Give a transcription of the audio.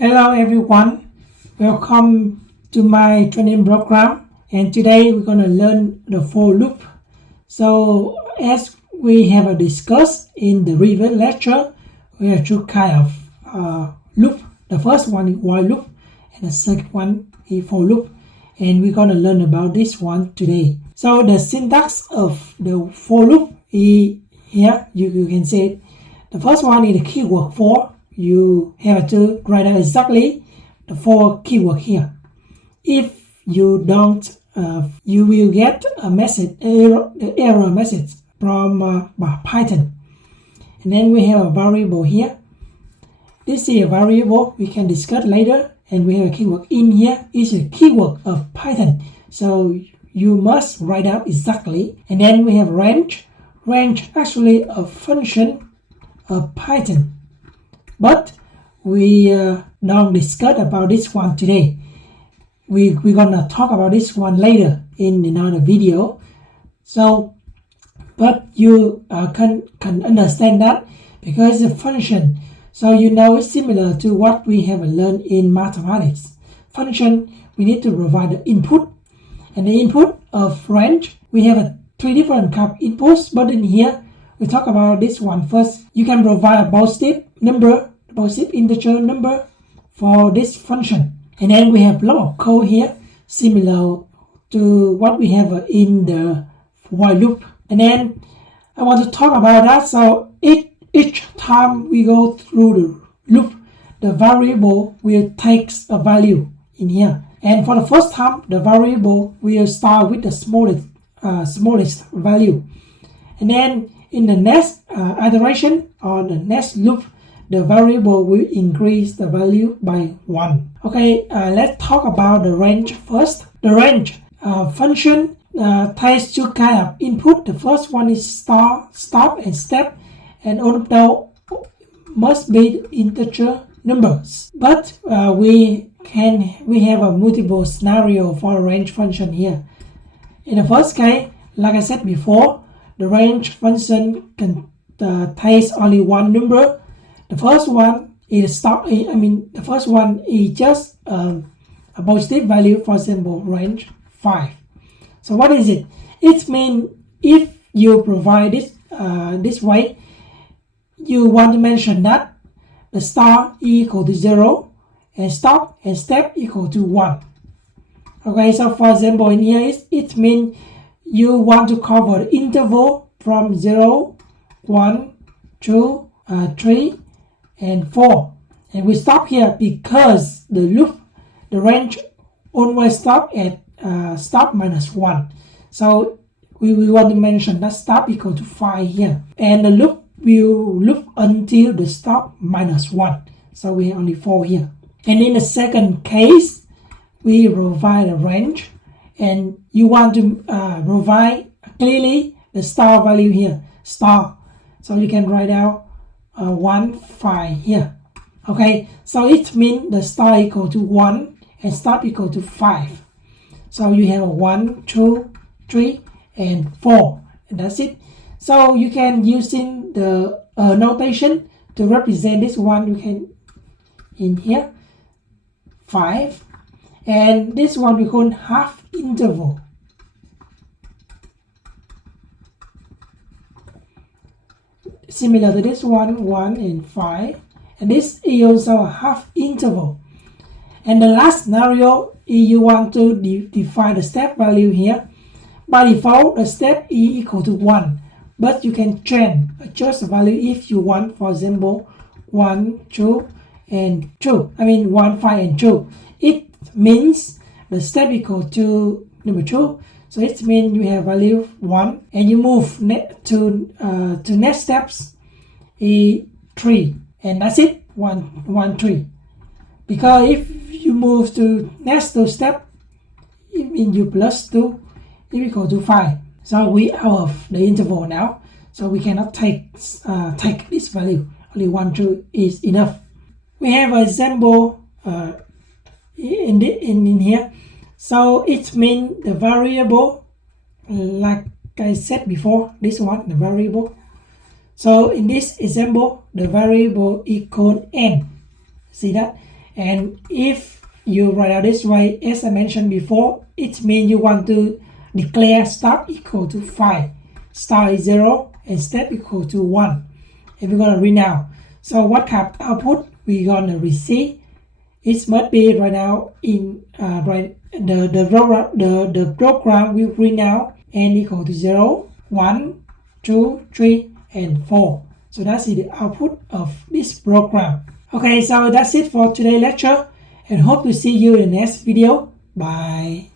Hello everyone, welcome to my training program, and today we're going to learn the for loop. So as we have discussed in the previous lecture, we have two kinds of loop. The first one is while loop and the second one is for loop, and we're going to learn about this one today. So the syntax of the for loop is here. You can see the first one is the keyword for. You have to write out exactly the for keyword here. If you don't, you will get a message, error message from Python. And then we have a variable here. This is a variable we can discuss later, and we have a keyword in here. It's a keyword of Python, so you must write out exactly. And then we have range. Range actually a function of Python, but we don't discuss about this one today. We're gonna talk about this one later in another video. So, but you can understand that because it's a function. So you know it's similar to what we have learned in mathematics. Function, we need to provide the input, and the input of range, we have three different kind of inputs, but in here we talk about this one first. You can provide a positive number, positive integer number for this function. And then we have a lot of code here, similar to what we have in the while loop. And then I want to talk about that. So each time we go through the loop, the variable will take a value in here. And for the first time, the variable will start with the smallest value. And then in the next iteration or the next loop, the variable will increase the value by 1. Okay, let's talk about the range first. The range function takes two kinds of input. The first one is start, stop, and step, and all of those must be integer numbers. But we have a multiple scenario for a range function here. In the first case, like I said before, the range function can takes only one number. The first one is the first one is just a positive value, for example, range 5. So what is it? It means if you provide this this way, you want to mention that the start equal to 0 and stop and step equal to 1. Okay, so for example in here it means you want to cover the interval from 0, 1, 2, 3, and 4. And we stop here because the loop, the range always stop at stop minus 1. So we want to mention that stop equal to 5 here. And the loop will loop until the stop minus 1. So we have only 4 here. And in the second case, we provide a range, and you want to provide clearly the star value here, star. So you can write out 1, 5 here. Okay, so it means the star equal to 1 and stop equal to 5. So you have 1, 2, 3, and 4, and that's it. So you can using the notation to represent this one. You can in here 5, and this one we call half interval. Similar to this one, 1 and 5, and this is also a half interval. And the last scenario is you want to define the step value here. By default, the step is equal to 1, but you can adjust the value if you want. For example, 1, 2, and 2. 1, 5, and 2. It means the step equal to number 2. So it means you have value 1, and you move to next steps is 3, and that's it. 1, 3. Because if you move to next 2 step, it means you plus 2 is equal to 5. So we out of the interval now, so we cannot take this value. Only 1, 2 is enough. We have an example in here. So it means the variable, like I said before, this one, the variable. So in this example, the variable equal n. See that? And if you write out this way, as I mentioned before, it means you want to declare start equal to 5, start is 0, and step equal to 1. And we're going to read now. So what kind of output we're going to receive? It must be right now in the program we read now n equal to 0, 1, 2, 3, and 4. So that's the output of this program. Okay, so that's it for today's lecture, and hope to see you in the next video. Bye.